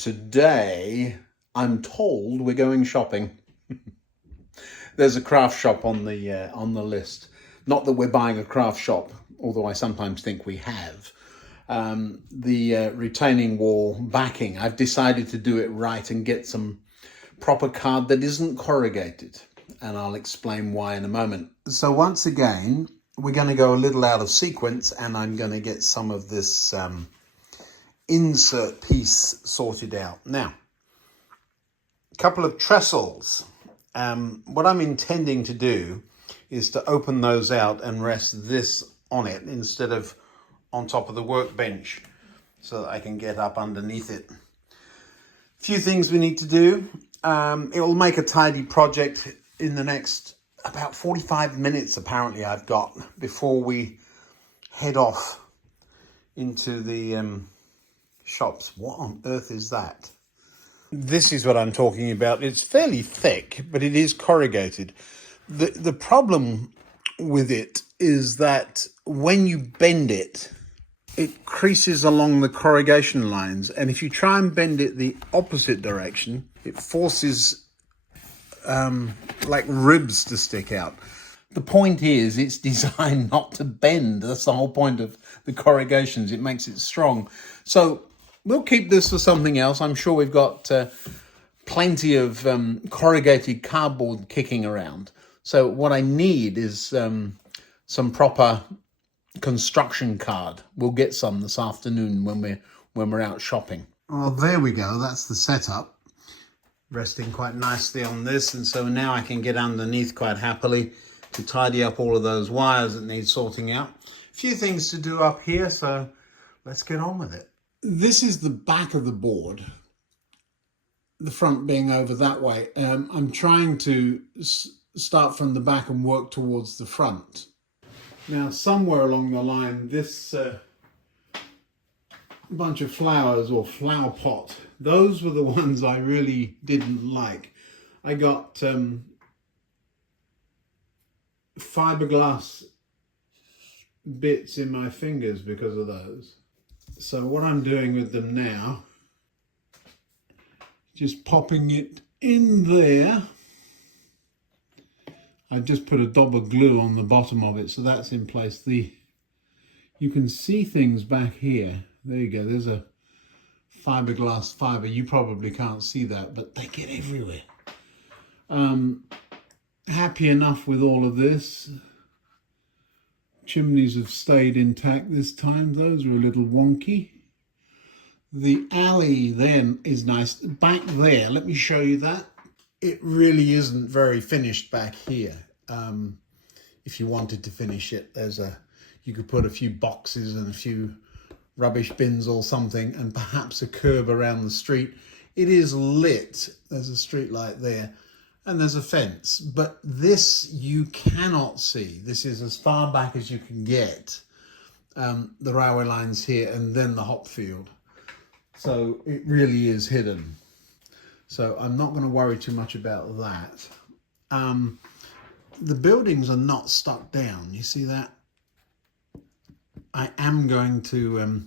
Today, I'm told we're going shopping. There's a craft shop on the list. Not that we're buying a craft shop, although I sometimes think we have. The retaining wall backing, I've decided to do it right and get some proper card that isn't corrugated. And I'll explain why in a moment. So once again, we're going to go a little out of sequence, and I'm going to get some of this insert piece sorted out. Now, a couple of trestles. What I'm intending to do is to open those out and rest this on it instead of on top of the workbench so that I can get up underneath it. A few things we need to do. It will make a tidy project in the next about 45 minutes, apparently I've got, before we head off into the shops. What on earth is that? This is what I'm talking about. It's fairly thick, but it is corrugated. The problem with it is that when you bend it, it creases along the corrugation lines. And if you try and bend it the opposite direction, it forces like ribs to stick out. The point is, it's designed not to bend. That's the whole point of the corrugations. It makes it strong. So we'll keep this for something else. I'm sure we've got plenty of corrugated cardboard kicking around. So what I need is some proper construction card. We'll get some this afternoon when we're out shopping. Oh, there we go. That's the setup. Resting quite nicely on this, and so now I can get underneath quite happily to tidy up all of those wires that need sorting out. A few things to do up here, so let's get on with it. This is the back of the board, the front being over that way. I'm trying to start from the back and work towards the front. Now, somewhere along the line, this bunch of flowers or flower pot, those were the ones I really didn't like. I got fiberglass bits in my fingers because of those. So what I'm doing with them now, just popping it in there. I've just put a dab of glue on the bottom of it, so that's in place. You can see things back here. There you go, there's a fiberglass fiber. You probably can't see that, but they get everywhere. Happy enough with all of this. Chimneys have stayed intact this time. Those were a little wonky. The alley then is nice. Back there, let me show you that. It really isn't very finished back here. If you wanted to finish it, you could put a few boxes and a few rubbish bins or something, and perhaps a curb around the street. It is lit. There's a street light there, and there's a fence. But this you cannot see. This is as far back as you can get. The railway lines here, and then the hop field. So it really is hidden. So I'm not going to worry too much about that. The buildings are not stuck down. You see that? I am going to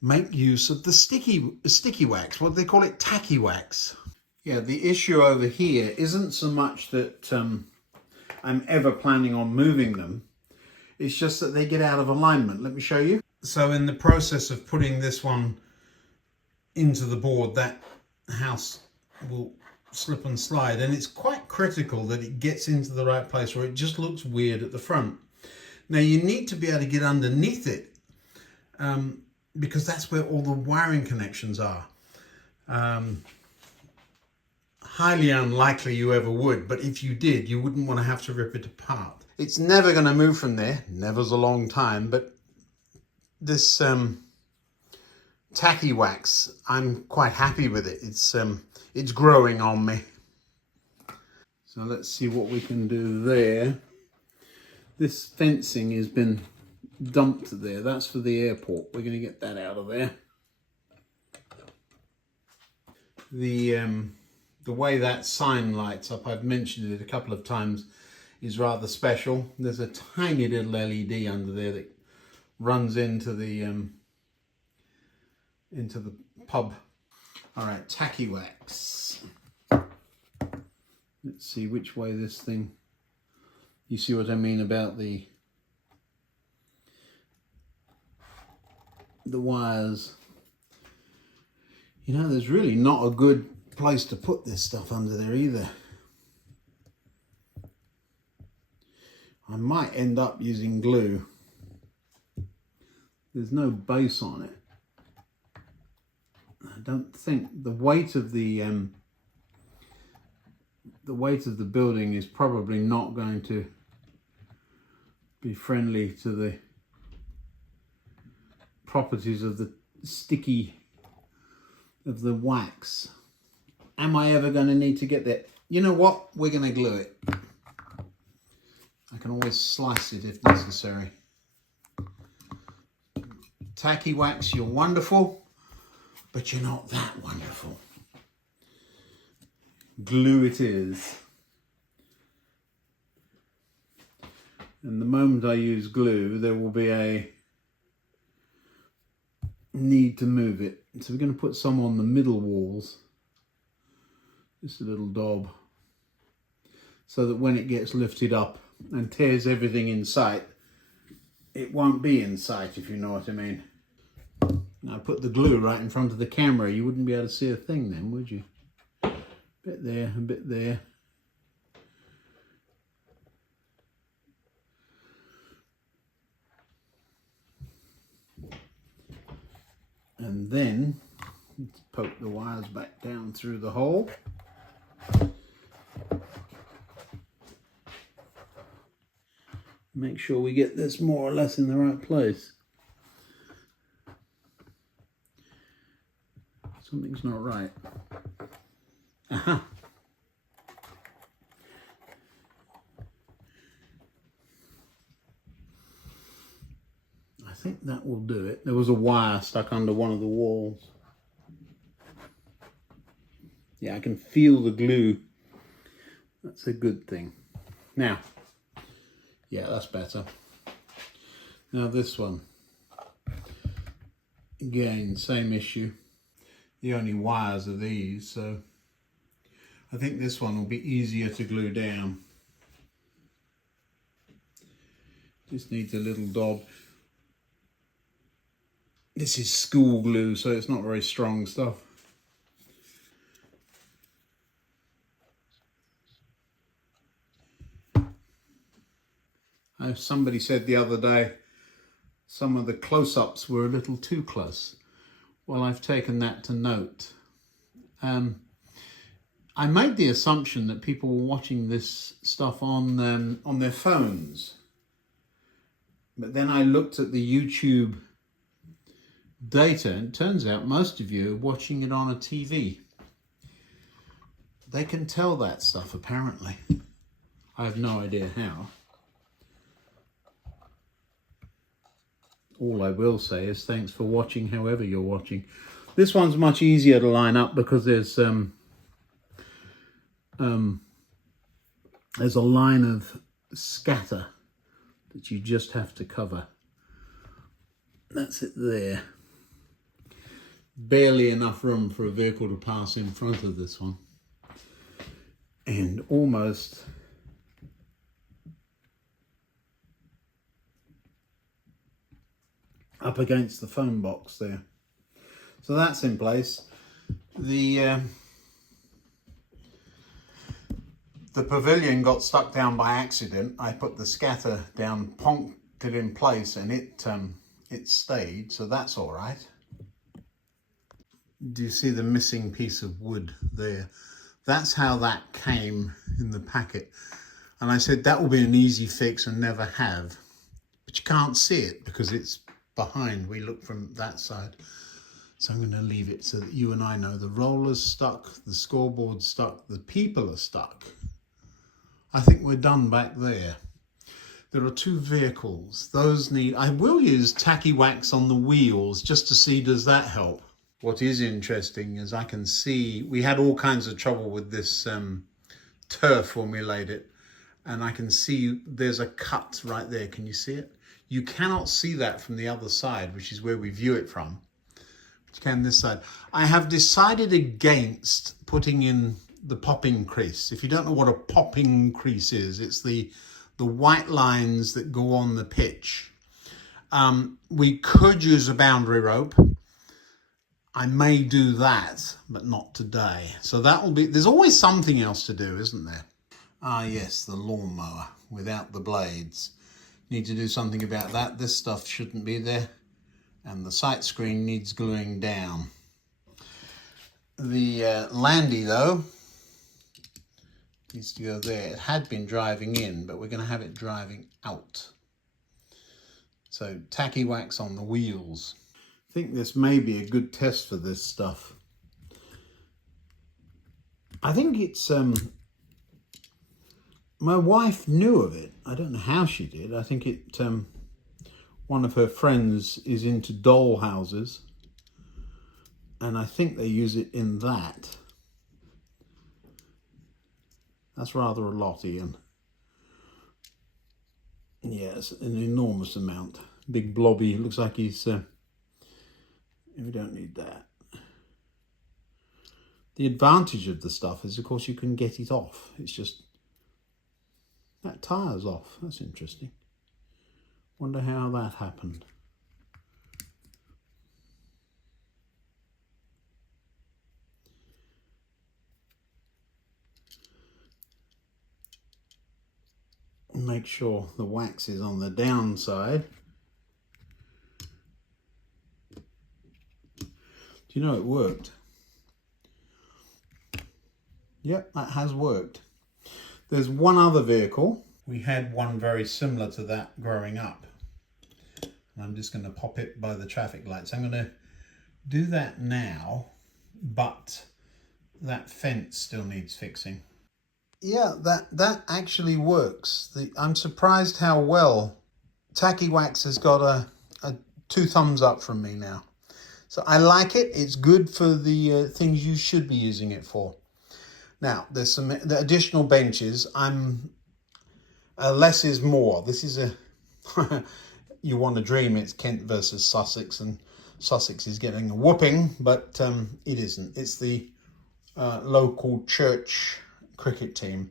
make use of the sticky wax. What do they call it? Tacky wax. Yeah, the issue over here isn't so much that I'm ever planning on moving them. It's just that they get out of alignment. Let me show you. So in the process of putting this one into the board, that house will slip and slide, and it's quite critical that it gets into the right place, or it just looks weird at the front. Now you need to be able to get underneath it because that's where all the wiring connections are. Highly unlikely you ever would, but if you did, you wouldn't want to have to rip it apart. It's never going to move from there. Never's a long time, but this tacky wax, I'm quite happy with it. It's growing on me. So let's see what we can do there. This fencing has been dumped there. That's for the airport. We're going to get that out of there. The way that sign lights up, I've mentioned it a couple of times, is rather special. There's a tiny little LED under there that runs into the pub. All right, Tacky Wax. Let's see which way this thing, you see what I mean about the wires. You know, there's really not a good place to put this stuff under there either. I might end up using glue. There's no base on it. I don't think the weight of the building is probably not going to be friendly to the properties of the sticky of the wax. Am I ever going to need to get that? You know what? We're going to glue it. I can always slice it if necessary. Tacky Wax, you're wonderful, but you're not that wonderful. Glue it is. And the moment I use glue, there will be a need to move it. So we're going to put some on the middle walls, just a little daub, so that when it gets lifted up and tears everything in sight, it won't be in sight, if you know what I mean. Now put the glue right in front of the camera, you wouldn't be able to see a thing then, would you? A bit there, a bit there. And then let's poke the wires back down through the hole. Make sure we get this more or less in the right place. Something's not right. Aha. I think that will do it. There was a wire stuck under one of the walls. Yeah, I can feel the glue. That's a good thing. Now, yeah, that's better. Now this one. Again, same issue. The only wires are these, so I think this one will be easier to glue down. Just needs a little daub. This is school glue, so it's not very strong stuff. Somebody said the other day, some of the close-ups were a little too close. Well, I've taken that to note. I made the assumption that people were watching this stuff on their phones. But then I looked at the YouTube data, and it turns out most of you are watching it on a TV. They can tell that stuff, apparently. I have no idea how. All I will say is thanks for watching, however you're watching. This one's much easier to line up because there's a line of scatter that you just have to cover. That's it there. Barely enough room for a vehicle to pass in front of this one. And almost up against the phone box there. So that's in place. The pavilion got stuck down by accident. I put the scatter down, ponked it in place, and it stayed, so that's all right. Do you see the missing piece of wood there? That's how that came in the packet. And I said that will be an easy fix and never have. But you can't see it because it's behind. We look from that side. So I'm going to leave it so that you and I know the roller's stuck, the scoreboard's stuck, the people are stuck. I think we're done back there. There are two vehicles. Those need, I will use Tacky Wax on the wheels just to see, does that help? What is interesting is I can see, we had all kinds of trouble with this turf when we laid it. And I can see there's a cut right there. Can you see it? You cannot see that from the other side, which is where we view it from. You can this side. I have decided against putting in the popping crease. If you don't know what a popping crease is, it's the white lines that go on the pitch. We could use a boundary rope. I may do that, but not today. So that will be, there's always something else to do, isn't there? Ah, yes, the lawnmower without the blades. Need to do something about that. This stuff shouldn't be there. And the sight screen needs gluing down. The landy, though, needs to go there. It had been driving in, but we're going to have it driving out. So tacky wax on the wheels. I think this may be a good test for this stuff. I think it's, my wife knew of it. I don't know how she did. I think it, one of her friends is into doll houses, and I think they use it in that. That's rather a lot, Ian. Yes, an enormous amount. Big blobby, looks like he's, we don't need that. The advantage of the stuff is, of course, you can get it off. It's just, that tire's off. That's interesting. Wonder how that happened. Make sure the wax is on the downside. Do you know it worked? Yep, that has worked. There's one other vehicle. We had one very similar to that growing up. And I'm just going to pop it by the traffic lights. I'm going to do that now, but that fence still needs fixing. Yeah, that actually works. I'm surprised how well Tacky Wax has got a 2 thumbs up from me now. So I like it. It's good for the things you should be using it for. Now, there's some additional benches. Less is more. This is a, you want to dream it's Kent versus Sussex, and Sussex is getting a whooping, but it isn't. It's the local church cricket team.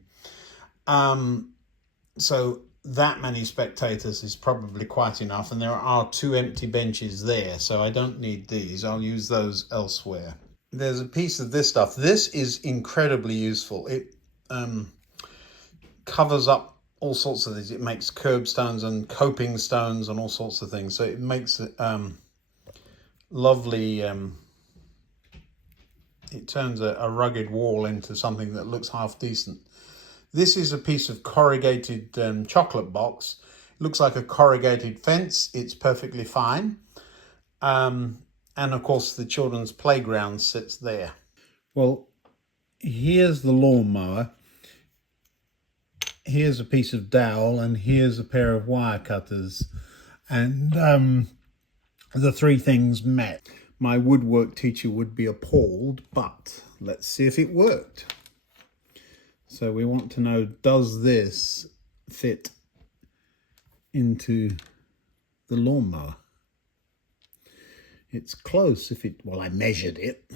So that many spectators is probably quite enough, and there are 2 empty benches there, so I don't need these. I'll use those elsewhere. There's a piece of this stuff. This is incredibly useful. It covers up all sorts of things. It makes curb stones and coping stones and all sorts of things. So it makes it lovely. It turns a rugged wall into something that looks half decent. This is a piece of corrugated chocolate box. It looks like a corrugated fence. It's perfectly fine. And of course the children's playground sits there. Well, here's the lawnmower. Here's a piece of dowel, and here's a pair of wire cutters. And the 3 things met. My woodwork teacher would be appalled, but let's see if it worked. So we want to know, does this fit into the lawnmower? It's close if it, well, I measured it.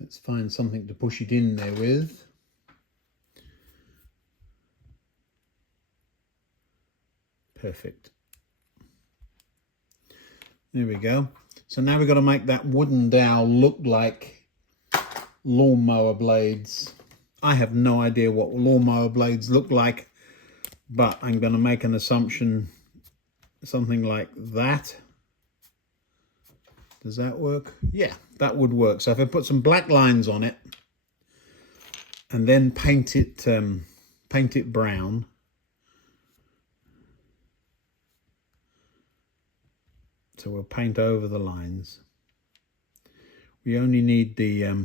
Let's find something to push it in there with. Perfect. There we go. So now we've got to make that wooden dowel look like lawnmower blades. I have no idea what lawnmower blades look like, but I'm going to make an assumption, something like that. Does that work? Yeah, that would work. So if I put some black lines on it and then paint it brown. So we'll paint over the lines. We only need the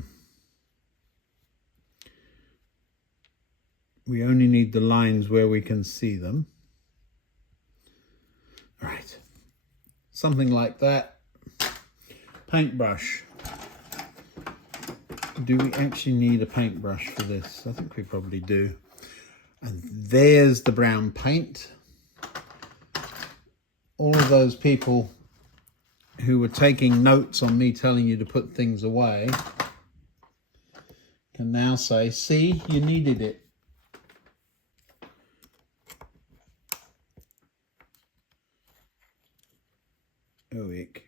lines where we can see them. All right, something like that. Paintbrush. Do we actually need a paintbrush for this? I think we probably do. And there's the brown paint. all of those people who were taking notes on me telling you to put things away can now say, see, you needed it. Oh, ick.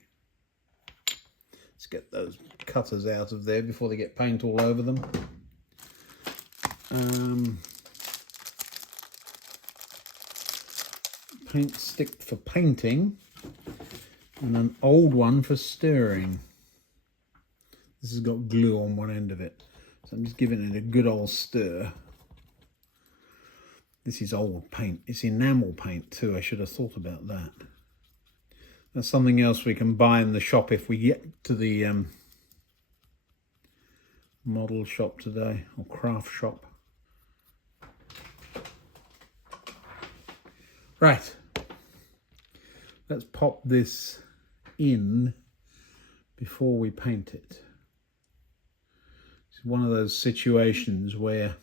Let's get those cutters out of there before they get paint all over them. Paint stick for painting and an old one for stirring. This has got glue on one end of it, so I'm just giving it a good old stir. This is old paint. It's enamel paint too. I should have thought about that. That's something else we can buy in the shop if we get to the model shop today, or craft shop. Right, let's pop this in before we paint it. It's one of those situations where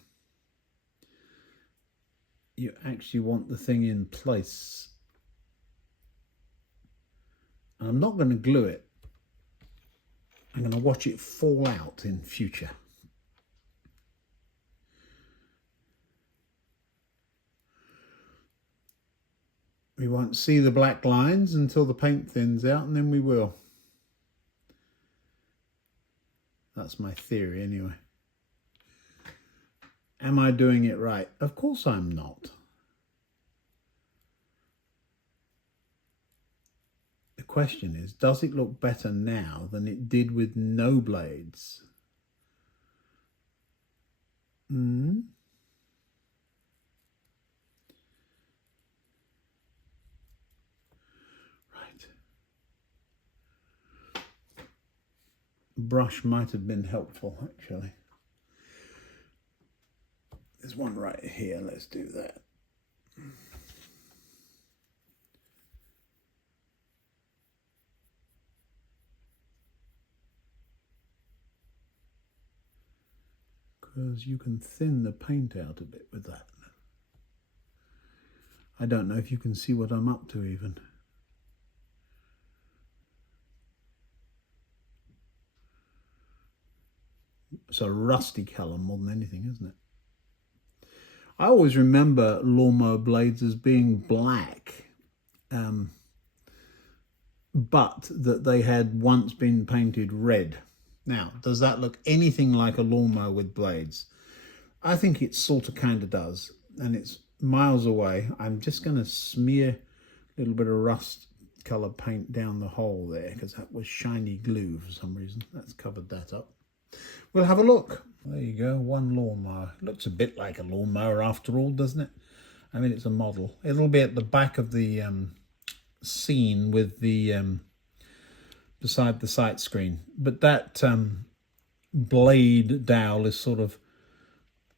you actually want the thing in place. And I'm not going to glue it. I'm going to watch it fall out in future. We won't see the black lines until the paint thins out, and then we will. That's my theory anyway. Am I doing it right? Of course I'm not. The question is, does it look better now than it did with no blades? Brush might have been helpful actually. There's one right here, let's do that. Because you can thin the paint out a bit with that. I don't know if you can see what I'm up to even. It's a rusty colour more than anything, isn't it? I always remember lawnmower blades as being black, but that they had once been painted red. Now, does that look anything like a lawnmower with blades? I think it sort of kind of does, and it's miles away. I'm just going to smear a little bit of rust coloured paint down the hole there, because that was shiny glue for some reason. That's covered that up. We'll have a look. There you go, one lawnmower. Looks a bit like a lawnmower after all, doesn't it? I mean, it's a model. It'll be at the back of the scene with the beside the sight screen. But that blade dowel is sort of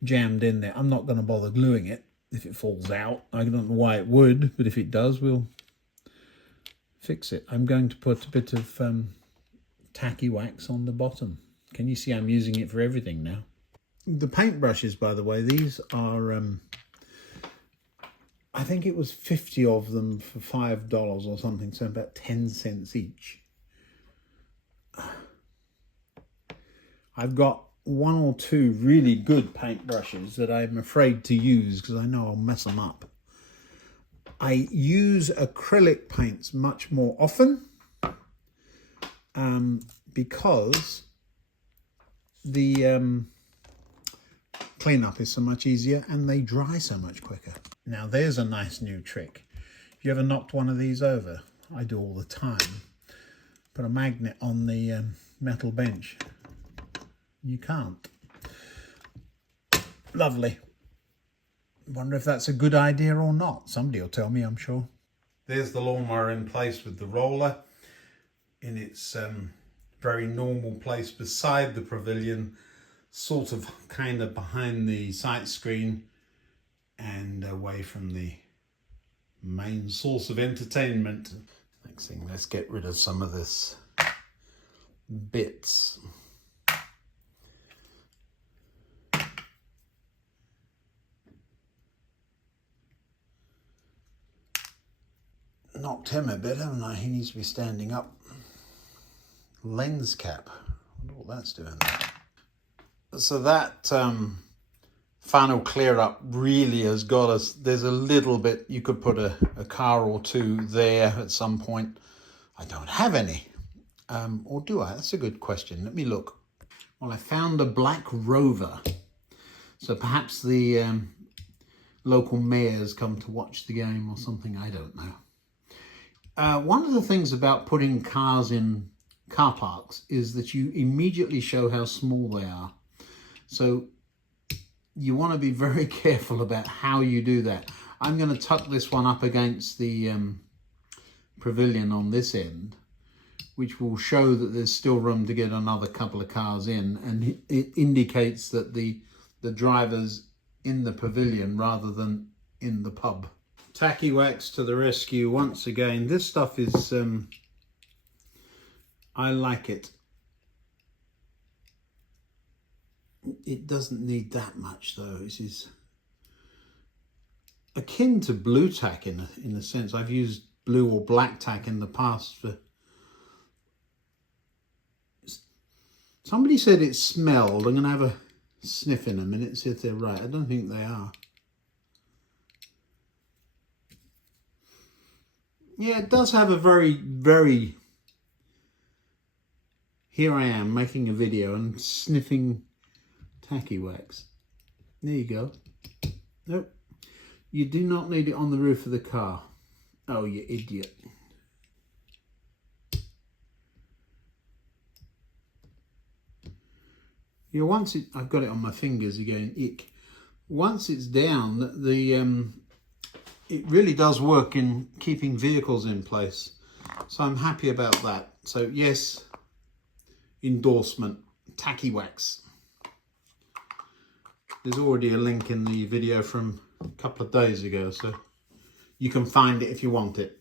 jammed in there. I'm not going to bother gluing it if it falls out. I don't know why it would, but if it does, we'll fix it. I'm going to put a bit of tacky wax on the bottom. Can you see I'm using it for everything now? The paintbrushes, by the way, these are, I think it was 50 of them for $5 or something, so about 10 cents each. I've got one or two really good paintbrushes that I'm afraid to use because I know I'll mess them up. I use acrylic paints much more often because the cleanup is so much easier and they dry so much quicker. Now there's a nice new trick. You ever knocked one of these over? I do all the time. Put a magnet on the metal bench. You can't. Lovely. Wonder if that's a good idea or not. Somebody will tell me, I'm sure. There's the lawnmower in place with the roller in its very normal place beside the pavilion, sort of kind of behind the sight screen and away from the main source of entertainment. Next thing, let's get rid of some of this bits. knocked him a bit, haven't I? He needs to be standing up. Lens cap. I wonder what that's doing there. So that final clear up really has got us. There's a little bit, you could put a car or two there at some point. I don't have any. Or do I? That's a good question. Let me look. Well, I found a black Rover. So perhaps the local mayors come to watch the game or something. I don't know. One of the things about putting cars in car parks is that you immediately show how small they are. So you want to be very careful about how you do that. I'm going to tuck this one up against the pavilion on this end, which will show that there's still room to get another couple of cars in, and it indicates that the driver's in the pavilion rather than in the pub. Tacky Wax to the rescue once again. This stuff is, I like it. It doesn't need that much though. This is akin to blue tack in a sense. I've used blue or black tack in the past for... Somebody said it smelled. I'm going to have a sniff in a minute, see if they're right. I don't think they are. Yeah, it does have a very... Here I am making a video and sniffing Tacky Wax. There you go. Nope. You do not need it on the roof of the car. Oh, you idiot. Yeah, once it, I've got it on my fingers again, ick. Once it's down, it really does work in keeping vehicles in place. So I'm happy about that. So yes, endorsement, Tacky Wax. There's already a link in the video from a couple of days ago, so you can find it if you want it.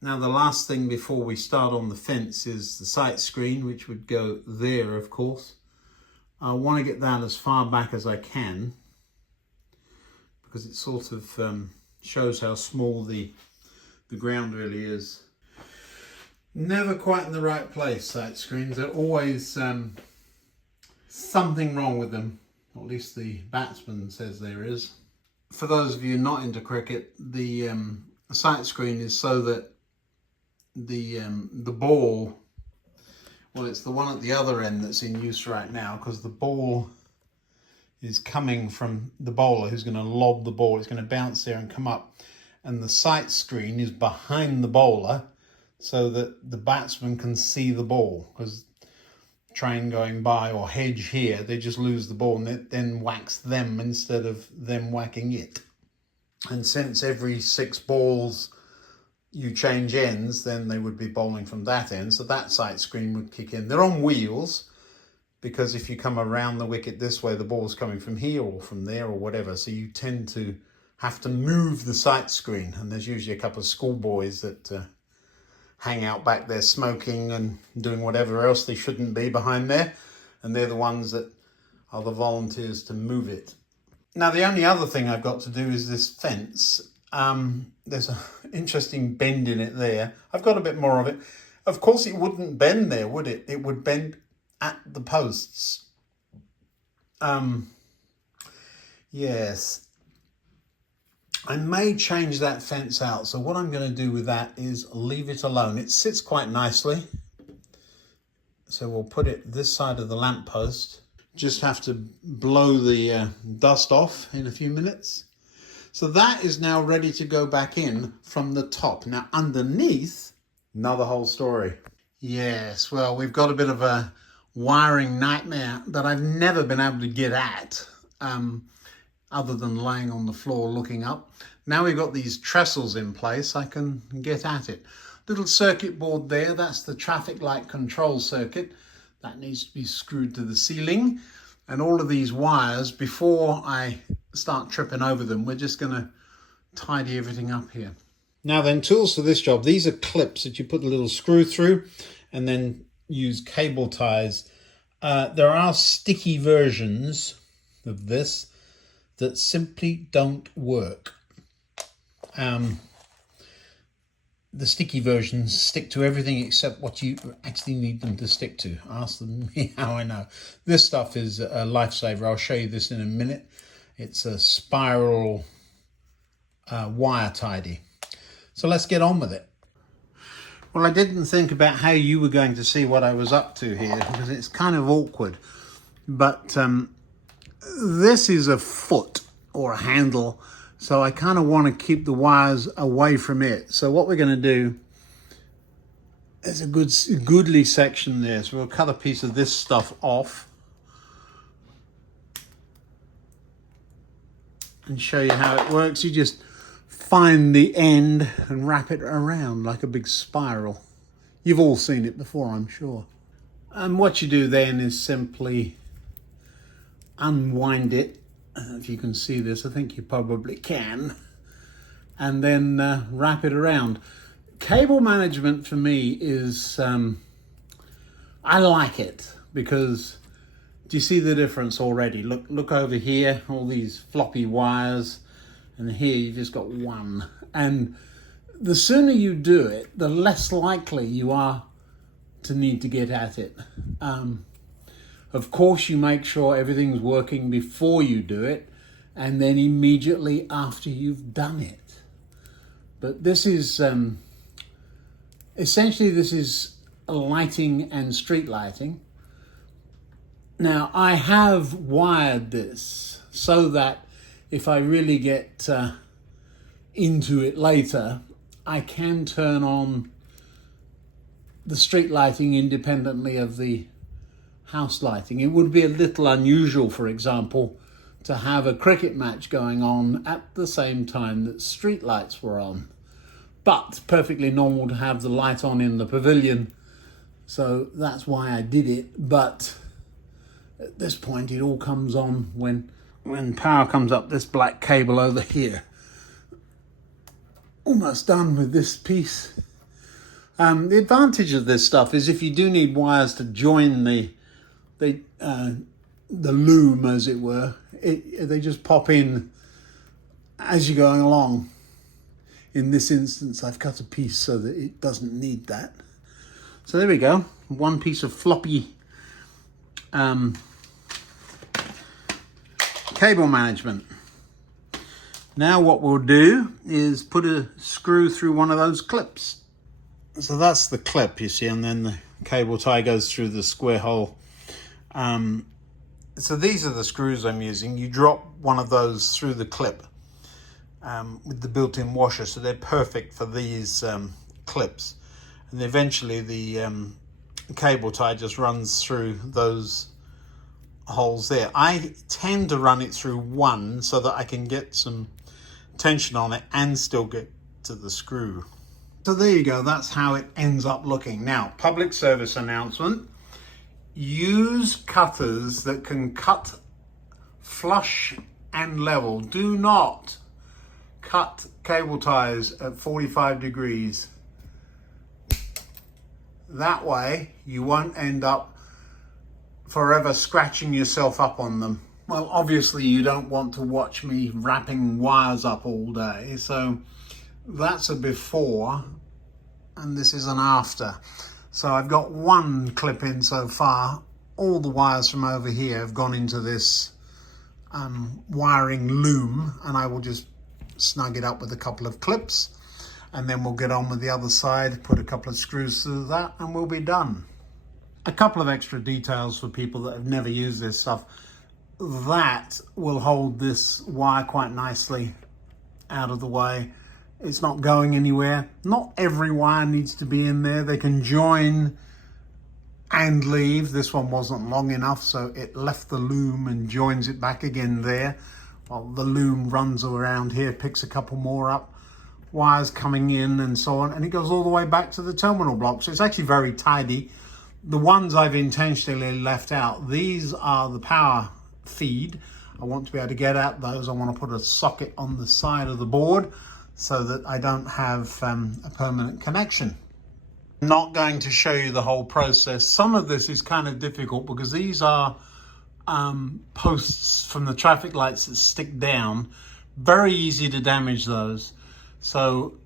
Now the last thing before we start on the fence is the sight screen, which would go there, of course. I want to get that as far back as I can, because it sort of shows how small the ground really is. Never quite in the right place, sight screens. They're always something wrong with them. Or at least the batsman says there is. For those of you not into cricket, the sight screen is so that the ball, well, it's the one at the other end that's in use right now, because the ball is coming from the bowler who's going to lob the ball. It's going to bounce there and come up. And the sight screen is behind the bowler so that the batsman can see the ball, because train going by or hedge here, they just lose the ball and it then whacks them instead of them whacking it. And since every 6 balls you change ends, then they would be bowling from that end, so that sight screen would kick in. They're on wheels, because if you come around the wicket this way, the ball's coming from here or from there or whatever, so you tend to have to move the sight screen, and there's usually a couple of schoolboys that hang out back there smoking and doing whatever else they shouldn't be behind there, and they're the ones that are the volunteers to move it. Now the only other thing I've got to do is this fence. There's an interesting bend in it there. I've got a bit more of it. Of course it wouldn't bend there, would it? It would bend at the posts. Yes. I may change that fence out. So what I'm going to do with that is leave it alone. It sits quite nicely. So we'll put it this side of the lamppost. Just have to blow the dust off in a few minutes. So that is now ready to go back in from the top. Now underneath, another whole story. Yes, well, we've got a bit of a wiring nightmare that I've never been able to get at. Other than laying on the floor looking up. Now we've got these trestles in place, I can get at it. Little circuit board there, that's the traffic light control circuit. That needs to be screwed to the ceiling. And all of these wires, before I start tripping over them, we're just going to tidy everything up here. Now then, tools for this job. These are clips that you put a little screw through and then use cable ties. There are sticky versions of this that simply don't work. the sticky versions stick to everything except what you actually need them to stick to. Ask them how I know. This stuff is a lifesaver. I'll show you this in a minute. It's a spiral wire tidy. So let's get on with it. Well, I didn't think about how you were going to see what I was up to here because it's kind of awkward. But this is a foot or a handle, so I kind of want to keep the wires away from it. So what we're going to do, there's a goodly section there, so we'll cut a piece of this stuff off and show you how it works. You just find the end and wrap it around like a big spiral. You've all seen it before, I'm sure. And what you do then is simply unwind it. If you can see this, I think you probably can. And then wrap it around. Cable management for me is, I like it because, do you see the difference already? Look over here, all these floppy wires, and here you just got one. And the sooner you do it, the less likely you are to need to get at it. Of course, you make sure everything's working before you do it, and then immediately after you've done it. But this is, essentially this is lighting and street lighting. Now, I have wired this so that if I really get into it later, I can turn on the street lighting independently of the house lighting. It would be a little unusual, for example, to have a cricket match going on at the same time that street lights were on. But perfectly normal to have the light on in the pavilion. So that's why I did it. But at this point, it all comes on when power comes up this black cable over here. Almost done with this piece. The advantage of this stuff is if you do need wires to join the loom, as it were, they just pop in as you're going along. In this instance, I've cut a piece so that it doesn't need that. So there we go, one piece of floppy cable management. Now what we'll do is put a screw through one of those clips. So that's the clip, you see, and then the cable tie goes through the square hole. So these are the screws I'm using. You drop one of those through the clip with the built-in washer, so they're perfect for these clips. And eventually the cable tie just runs through those holes there. I tend to run it through one so that I can get some tension on it and still get to the screw. So there you go, that's how it ends up looking. Now, public service announcement. Use cutters that can cut flush and level. Do not cut cable ties at 45 degrees. That way you won't end up forever scratching yourself up on them. Well, obviously you don't want to watch me wrapping wires up all day, so that's a before and this is an after. So I've got one clip in so far. All the wires from over here have gone into this wiring loom, and I will just snug it up with a couple of clips, and then we'll get on with the other side, put a couple of screws through that, and we'll be done. A couple of extra details for people that have never used this stuff. That will hold this wire quite nicely out of the way. It's not going anywhere. Not every wire needs to be in there. They can join and leave. This one wasn't long enough, so it left the loom and joins it back again there. While the loom runs around here, picks a couple more up, wires coming in and so on, and it goes all the way back to the terminal block. So it's actually very tidy. The ones I've intentionally left out, these are the power feed. I want to be able to get at those. I want to put a socket on the side of the board so that I don't have a permanent connection. I'm not going to show you the whole process. Some of this is kind of difficult because these are posts from the traffic lights that stick down. Very easy to damage those. So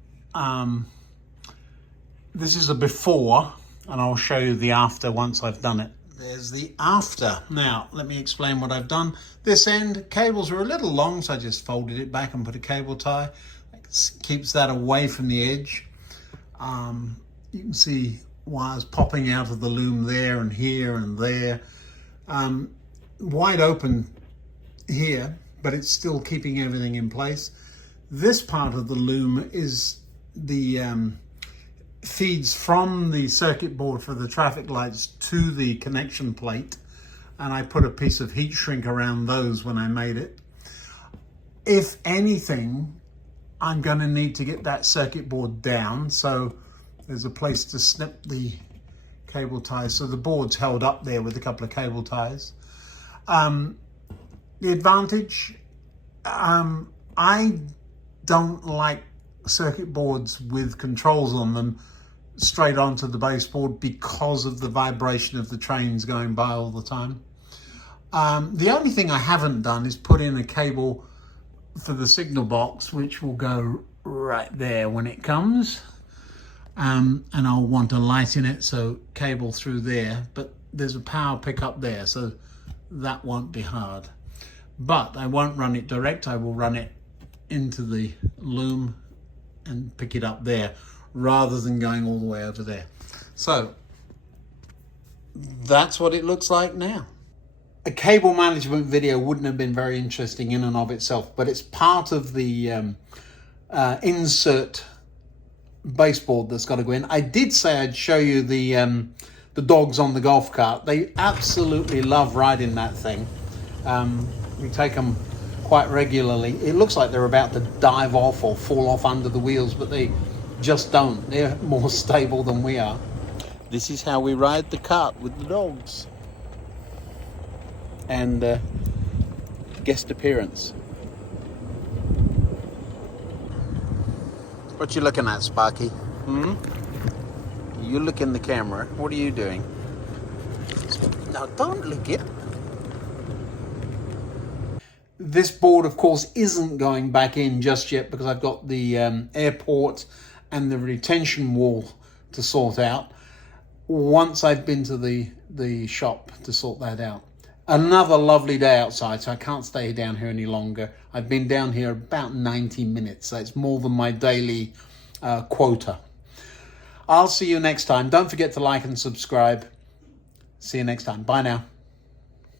This is a before, and I'll show you the after once I've done it. There's the after. Now, let me explain what I've done. This end, cables are a little long, so I just folded it back and put a cable tie. It keeps that away from the edge. You can see wires popping out of the loom there and here and there. Wide open here, but it's still keeping everything in place. This part of the loom is the feeds from the circuit board for the traffic lights to the connection plate, and I put a piece of heat shrink around those when I made it. If anything, I'm going to need to get that circuit board down, so there's a place to snip the cable ties, so the board's held up there with a couple of cable ties. The advantage, I don't like circuit boards with controls on them straight onto the baseboard because of the vibration of the trains going by all the time. The only thing I haven't done is put in a cable for the signal box, which will go right there when it comes. And I'll want a light in it, so cable through there, but there's a power pickup there, so that won't be hard. But I won't run it direct, I will run it into the loom and pick it up there rather than going all the way over there. So that's what it looks like now. A cable management video wouldn't have been very interesting in and of itself, but it's part of the insert baseboard that's got to go in. I did say I'd show you the dogs on the golf cart. They absolutely love riding that thing. We take them quite regularly. It looks like they're about to dive off or fall off under the wheels, but they just don't. They're more stable than we are. This is how we ride the cart with the dogs. And guest appearance. What you looking at, Sparky? You look in the camera. What are you doing? No, don't lick it. This board, of course, isn't going back in just yet because I've got the airport and the retention wall to sort out. Once I've been to the shop to sort that out. Another lovely day outside, so I can't stay down here any longer. I've been down here about 90 minutes, so it's more than my daily quota. I'll see you next time. Don't forget to like and subscribe. See you next time. Bye now.